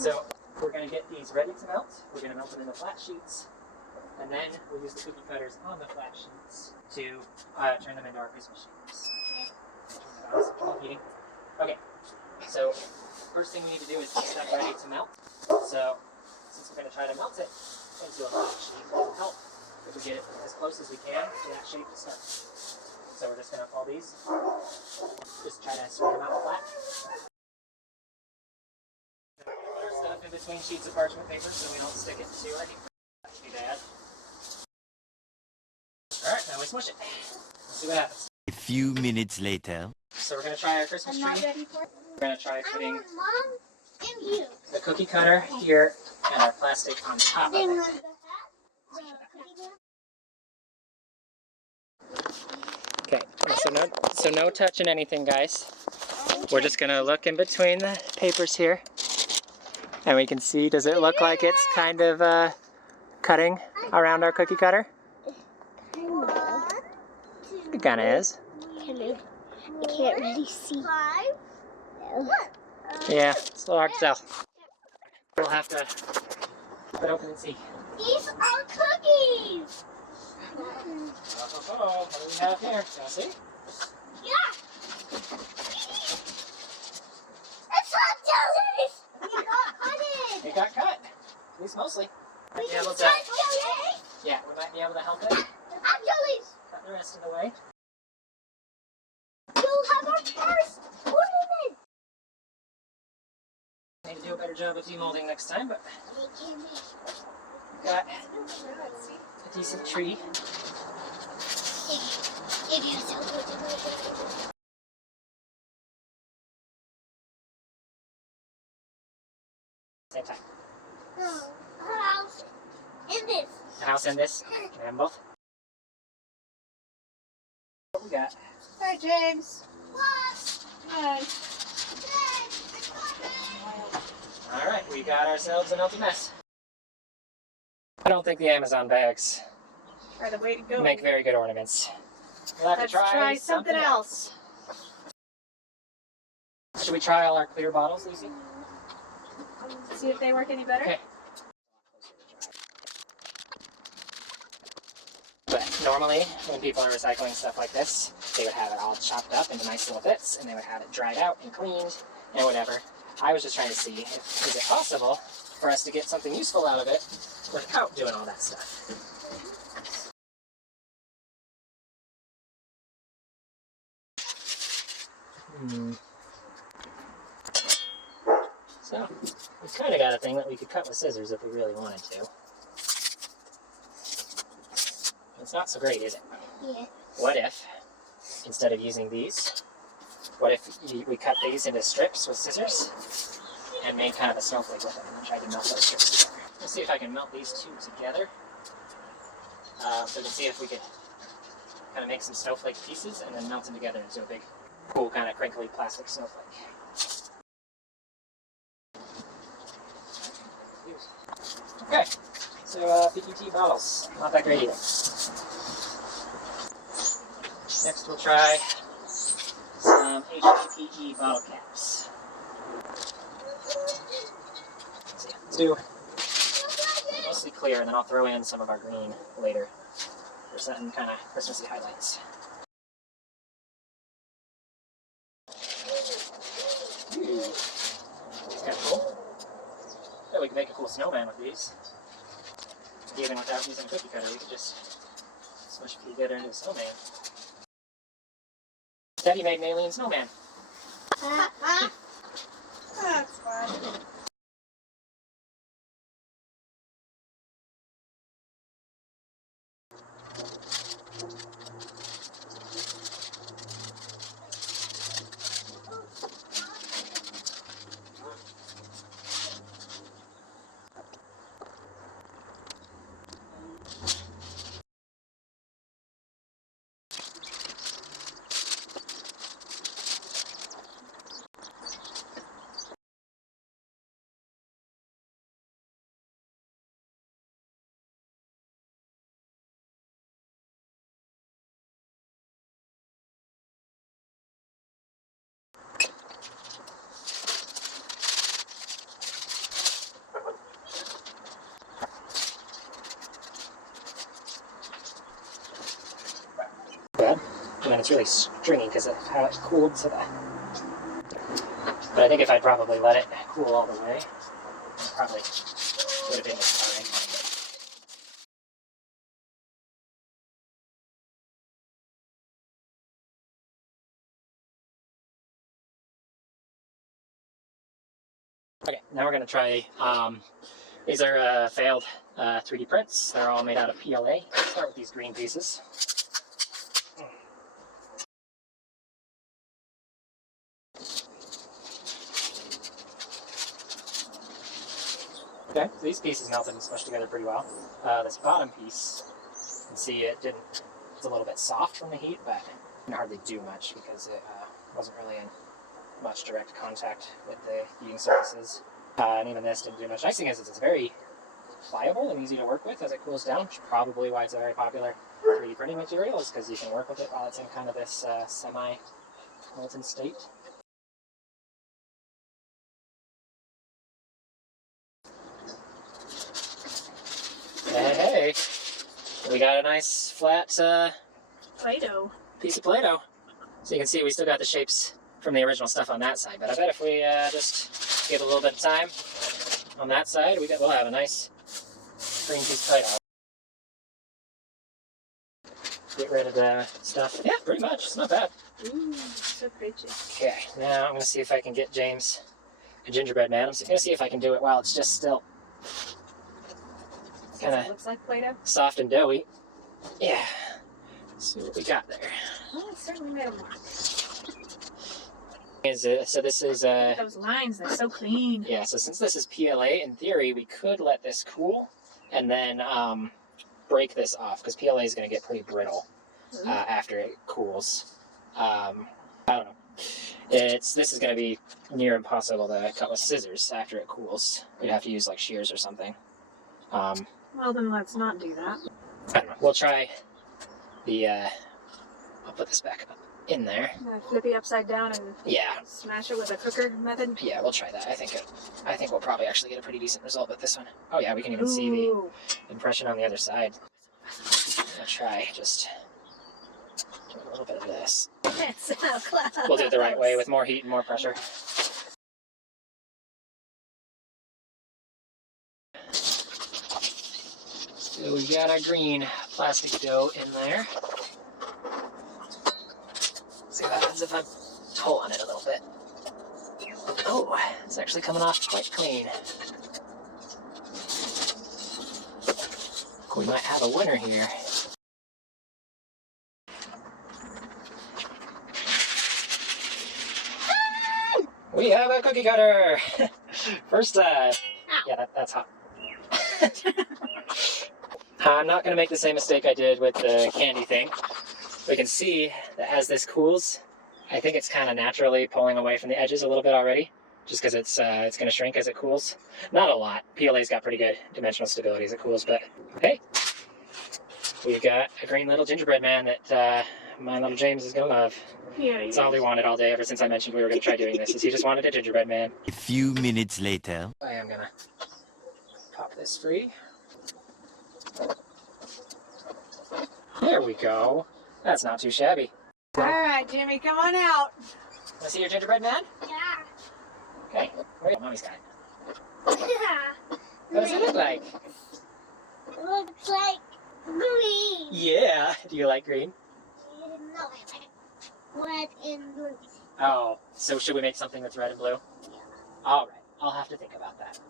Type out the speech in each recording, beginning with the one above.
So we're going to get these ready to melt. We're going to melt them into flat sheets. And then we'll use the cookie cutters on the flat sheets to turn them into our Christmas shapes. Okay, so first thing we need to do is get stuff ready to melt. So since we're going to try to melt it into a flat sheet, it'll help if we get it as close as we can to that shape to start. So we're just going to fold these, just try to spread them out flat. Put our stuff in between sheets of parchment paper so we don't stick it to our heat. That should be bad. Alright, now we smush it. Let's see what happens. A few minutes later. So we're going to try our Christmas tree. Ready for it? We're going to try putting Mom and you. the cookie cutter here and our plastic on top of Then it. the hat, the cookie Okay, so no touching anything, guys. We're just going to look in between the papers here. And we can see, does it look like it's kind of cutting around our cookie cutter? It kind of is. I can't really see. Yeah, it's a little hard to tell. We'll have to cut it open and see. These are cookies! Oh, what do we have here? Can I see? Yeah! It's hot jellies! We got cut It got cut. At least mostly. We Might be able got to, jellies! yeah, we might be able to help it. Hot jellies! Cut the rest of the way. You'll have our first ornament! Need to do a better job of demolding next time, but we've got a decent tree. Same time. House in this. The house and this. Can I have them both? What we got? Hi, James. What? Hi. Alright, we got ourselves a melty mess. I don't think the Amazon bags Are the way to go. make very good ornaments. We'll have Let's to try something else. Should we try all our clear bottles, Lucy? See if they work any better. Okay. But normally, when people are recycling stuff like this, they would have it all chopped up into nice little bits, and they would have it dried out and cleaned and whatever. I was just trying to see if is it possible for us to get something useful out of it without doing all that stuff. So, we've kind of got a thing that we could cut with scissors if we really wanted to. It's not so great, is it? Yeah. What if, instead of using these, what if we cut these into strips with scissors and made kind of a snowflake with them and then tried to melt those strips together? Let's see if I can melt these two together. So we can see if we could kind of make some snowflake pieces and then melt them together into a big, cool, kind of crinkly plastic snowflake. Okay, so PQT bottles, not that great either. Next we'll try some HDPE bottle caps. Let's do mostly clear, and then I'll throw in some of our green later for some kind of Christmassy highlights. Ooh, that's kind of cool. Yeah, we can make a cool snowman with these. Even without using a cookie cutter, we could just smush it together into a snowman. Daddy made an alien snowman. That's fine. And then it's really stringy because of how it cooled to the... But I think if I'd probably let it cool all the way, it probably would have been just fine. Okay, now we're going to try, these are failed 3D prints. They're all made out of PLA. Start with these green pieces. Okay, so these pieces melted and smushed together pretty well. This bottom piece, you can see it's a little bit soft from the heat, but didn't hardly do much because it wasn't really in much direct contact with the heating surfaces. And even this didn't do much. Nice thing is it's very pliable and easy to work with as it cools down, which is probably why it's a very popular 3D printing material, is because you can work with it while it's in kind of this semi-molten state. Hey, we got a nice flat Play-Doh. piece of Play-Doh. So you can see we still got the shapes from the original stuff on that side, but I bet if we just give it a little bit of time on that side, we'll have a nice green piece of Play-Doh. Get rid of the stuff. Yeah, pretty much. It's not bad. Ooh, so pretty. Okay, now I'm going to see if I can get James a gingerbread man. I'm going to see if I can do it while it's just still kind of looks like Play-Doh. soft and doughy. Yeah. Let's see what we got there. Well, it certainly made a mark. So this is Those lines, they're so clean. yeah, so since this is PLA, in theory, we could let this cool and then break this off, because PLA is going to get pretty brittle after it cools. I don't know. This is going to be near impossible to cut with scissors after it cools. We'd have to use like shears or something. Well, then let's not do that. I don't know. We'll try the, I'll put this back up in there. Flip it upside down and Yeah. smash it with a cooker method. Yeah, we'll try that. I think we'll probably actually get a pretty decent result with this one. Oh yeah, we can even see the impression on the other side. I'll try just doing a little bit of this. It's so close. We'll do it the right way with more heat and more pressure. So we got our green plastic dough in there. See what happens if I pull on it a little bit. Oh, it's actually coming off quite clean. We might have a winner here. We have a cookie cutter! First, yeah, that's hot. I'm not going to make the same mistake I did with the candy thing. We can see that as this cools, I think it's kind of naturally pulling away from the edges a little bit already, just because it's going to shrink as it cools. Not a lot. PLA's got pretty good dimensional stability as it cools, but hey, we've got a green little gingerbread man that my little James is going to love. Yeah, It's all he wanted all day ever since I mentioned we were going to try doing this, is he just wanted a gingerbread man. A few minutes later. I am going to pop this free. There we go. That's not too shabby. All right, Jimmy, come on out. Want to see your gingerbread man? Yeah. Okay, wait, Mommy's got it. Yeah. What does it look like? Looks like green. Yeah. Do you like green? No, I like red and blue. Oh, so should we make something that's red and blue? Yeah. All right, I'll have to think about that.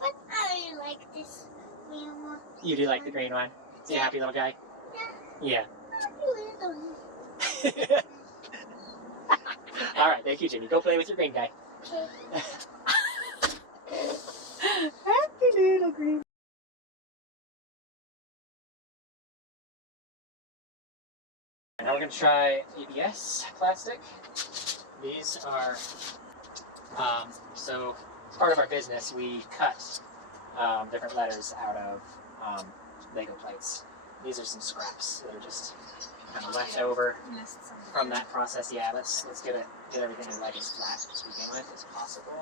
But I like this green one. You do like the green one? Is he a happy little guy? Yeah. Little. All right, thank you, Jimmy. Go play with your green guy. Okay. Happy little green. Now we're going to try ABS plastic. These are, so as part of our business, we cut different letters out of Lego plates. These are some scraps that are just kind of left over from that process. Yeah, let's get everything in like as flat to begin with as possible.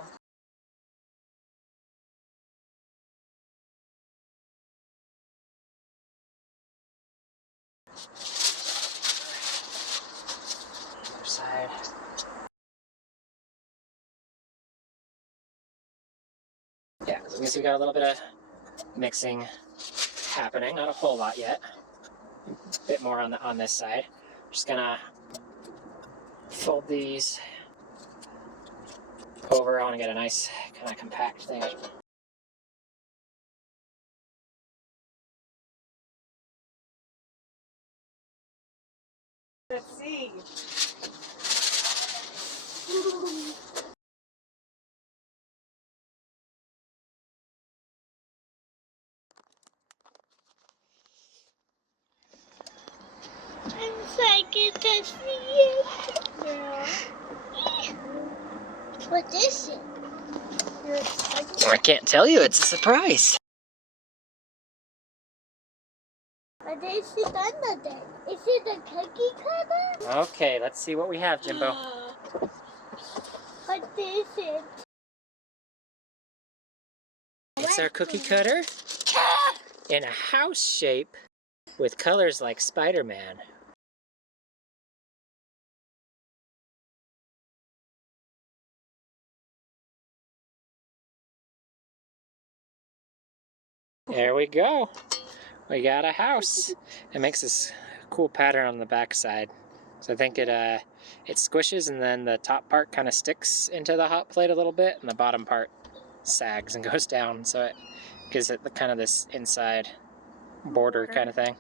Yeah, so you can see we got a little bit of mixing happening. Not a whole lot yet. A bit more on this side. Just gonna fold these over. I want to get a nice kind of compact thing. Let's see. I'm excited to see it. Yeah. What is it? You're excited? I can't tell you. It's a surprise. What is it under there? Is it a cookie cutter? Okay, let's see what we have, Jimbo. What is it? It's our cookie cutter in a house shape with colors like Spider-Man. There we go. We got a house. It makes this cool pattern on the back side. So I think it squishes and then the top part kind of sticks into the hot plate a little bit and the bottom part sags and goes down. So it gives it kind of this inside border kind of thing.